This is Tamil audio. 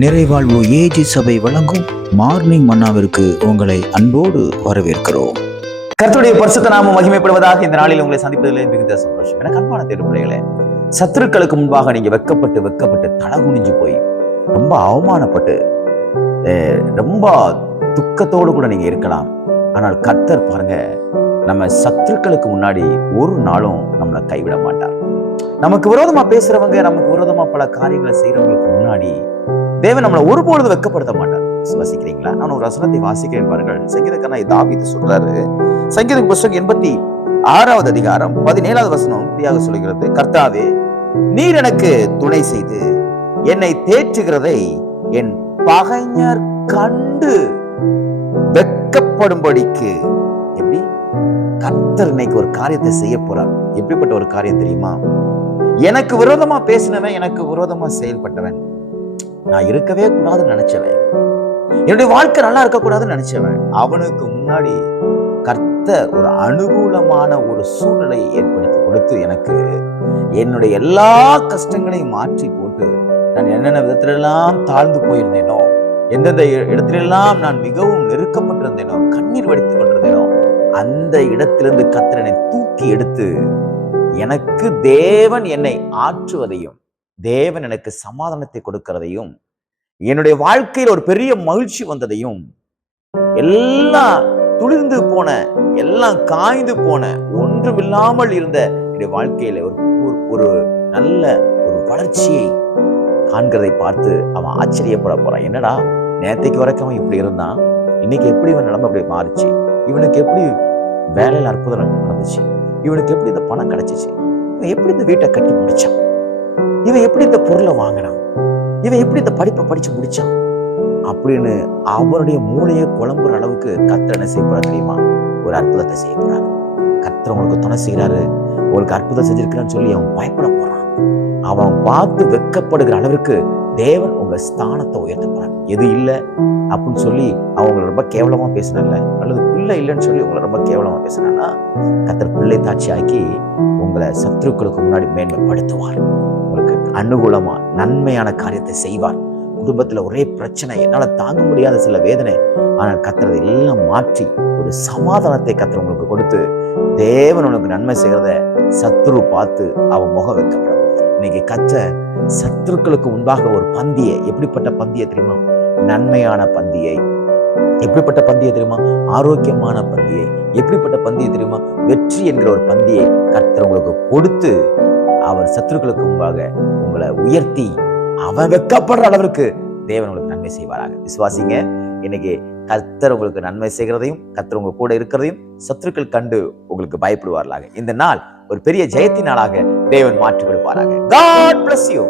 நிறைவாழ்வு ஏஜி சபை வழங்கும் மார்னிங் மன்னாவிற்கு உங்களை அன்போடு வரவேற்கிறோம். கர்த்தருடைய பரிசுத்த நாமம் மகிமைப்படுவதாக. இந்த நாளில் உங்களை சந்திப்பதிலே மிகுந்த சந்தோஷம். எனக்கு அன்பான தேவப்பிள்ளைகளே, சத்துருக்களுக்கு முன்பாக நீங்க வெக்கப்பட்டு தலகுனிஞ்சு போய் ரொம்ப அவமானப்பட்டு ரொம்ப துக்கத்தோடு கூட நீங்க இருக்கலாம். ஆனால் கர்த்தர் பாருங்க, நம்ம சத்துருக்களுக்கு முன்னாடி ஒரு நாளும் நம்மளை கைவிட மாட்டார். நமக்கு விரோதமா பேசுறவங்க, நமக்கு விரோதமா பல காரியங்களை செய்யறவங்களுக்கு முன்னாடி தேவன் நம்மளை ஒருபொழுது வெட்கப்படுத்த மாட்டார். வாசிக்கிறீங்களா? நான் ஒரு வசனத்தை வாசிக்கிறேன் பாருங்கள். சங்கீதக்காரன் தாவீது சொல்றாரு. சங்கீத புஸ்தகம் 86வது அதிகாரம் 17வது வசனம் இப்படியாக சொல்கிறது: கர்த்தாவே, நீர் எனக்கு துணை செய்து என்னை தேற்றுகிறதை என் பகைஞர் கண்டு வெட்கப்படும்படிக்கு. எப்படி? கர்த்தர் இன்னைக்கு ஒரு காரியத்தை செய்ய போறார். எப்படிப்பட்ட ஒரு காரியம் தெரியுமா? எனக்கு விரோதமா பேசினவன், எனக்கு விரோதமா செயல்பட்டவன், நான் இருக்கவே கூடாதுன்னு நினைச்சவன், என்னுடைய வாழ்க்கை நல்லா இருக்கக்கூடாதுன்னு நினைச்சவன், அவனுக்கு முன்னாடி கர்த்தர் ஒரு அனுகூலமான ஒரு சூழ்நிலையை ஏற்படுத்தி கொடுத்து எனக்கு என்னுடைய எல்லா கஷ்டங்களையும் மாற்றி போட்டு, நான் என்னென்ன விதத்திலெல்லாம் தாழ்ந்து போயிருந்தேனோ, எந்தெந்த இடத்திலெல்லாம் நான் மிகவும் நெருக்கப்பட்டிருந்தேனோ, கண்ணீர் வடித்துக் கொண்டிருந்தேனோ, அந்த இடத்திலிருந்து கர்த்தர் என்னை தூக்கி எடுத்து எனக்கு தேவன் என்னை ஆற்றுவதையும், தேவன் எனக்கு சமாதானத்தை கொடுக்கிறதையும், என்னுடைய வாழ்க்கையில் ஒரு பெரிய மகிழ்ச்சி வந்ததையும், எல்லாம் துளிர்ந்து போன, எல்லாம் காய்ந்து போன, ஒன்றுமில்லாமல் இருந்த என்னுடைய வாழ்க்கையில ஒரு நல்ல ஒரு வளர்ச்சியை காண்கிறதை பார்த்து அவன் ஆச்சரியப்பட போறான். என்னடா, நேத்தைக்கு வரைக்கும் அவன் இப்படி இருந்தான், இன்னைக்கு எப்படி இவன் நிலைமை அப்படி மாறிச்சு, இவனுக்கு எப்படி வேலையில அற்புதம் நடந்துச்சு, இவனுக்கு எப்படி இந்த பணம் கிடைச்சிச்சு, இவன் எப்படி இந்த வீட்டை கட்டி முடிச்சான், இவன் எப்படி இந்த பொருளை வாங்கினான், இவன் எப்படி இந்த படிப்பை படிச்சு முடிச்சான் அப்படின்னு அவனுடைய மூளையை குழம்புற அளவுக்கு கர்த்தர் என்ன செய்ய போறாரு தெரியுமா? ஒரு அற்புதத்தை செய்ய போறாரு. கர்த்தர் உங்களுக்கு துணை செய்யறாரு, உங்களுக்கு அற்புதம் செஞ்சிருக்கிறான்னு சொல்லி அவன் பயப்பட போறான். அவன் பார்த்து வெட்கப்படுகிற அளவிற்கு தேவன் உங்க ஸ்தானத்தை உயர்த்த போறாரு. எது இல்லை அப்படின்னு சொல்லி அவங்க ரொம்ப கேவலமா பேசினால, அல்லது பிள்ளை இல்லைன்னு சொல்லி உங்களை ரொம்ப கேவலமா பேசினா, கர்த்தர் பிள்ளை தாட்சி ஆக்கி உங்களை சத்துருக்களுக்கு முன்னாடி மேன்மைப்படுத்துவார். உங்களுக்கு அனுகூலமா நன்மையான காரியத்தை செய்வார். குடும்பத்துல ஒரே பிரச்சனை, என்னால தாங்க முடியாத சில வேதனை, ஆனால் கர்த்தர் எல்லாம் மாற்றி ஒரு சமாதானத்தை கர்த்தர் உங்களுக்கு கொடுத்து தேவன் உனக்கு நன்மை செய்யறத சத்துரு பார்த்து அவன் முகம் வைக்கப்படும். இன்னைக்கு கர்த்தர் சத்துருக்களுக்கு முன்பாக ஒரு பந்தியை, எப்படிப்பட்ட பந்தியை தெரியுமா? நன்மையான பந்தியை. எப்படிப்பட்ட பந்தியை தெரியுமா? ஆரோக்கியமான பந்தியை. எப்படிப்பட்ட பந்தியை தெரியுமா? வெற்றி என்கிற ஒரு பந்தியை கர்த்தர் உங்களுக்கு கொடுத்து அவர் சத்துருக்களுக்கு முன்பாக உங்களை உயர்த்தி அவன் வெட்கப்படுற அளவிற்கு தேவன் உங்களுக்கு நன்மை செய்வாராக. விசுவாசிங்க. இன்னைக்கு கர்த்தர் உங்களுக்கு நன்மை செய்கிறதையும், கர்த்தர் உங்க கூட இருக்கிறதையும் சத்துருக்கள் கண்டு உங்களுக்கு பயப்படுவார்களாக. இந்த நாள் ஒரு பெரிய ஜெயத்தின் நாளாக தேவன் மாற்றி கொடுப்பாராக. God bless you.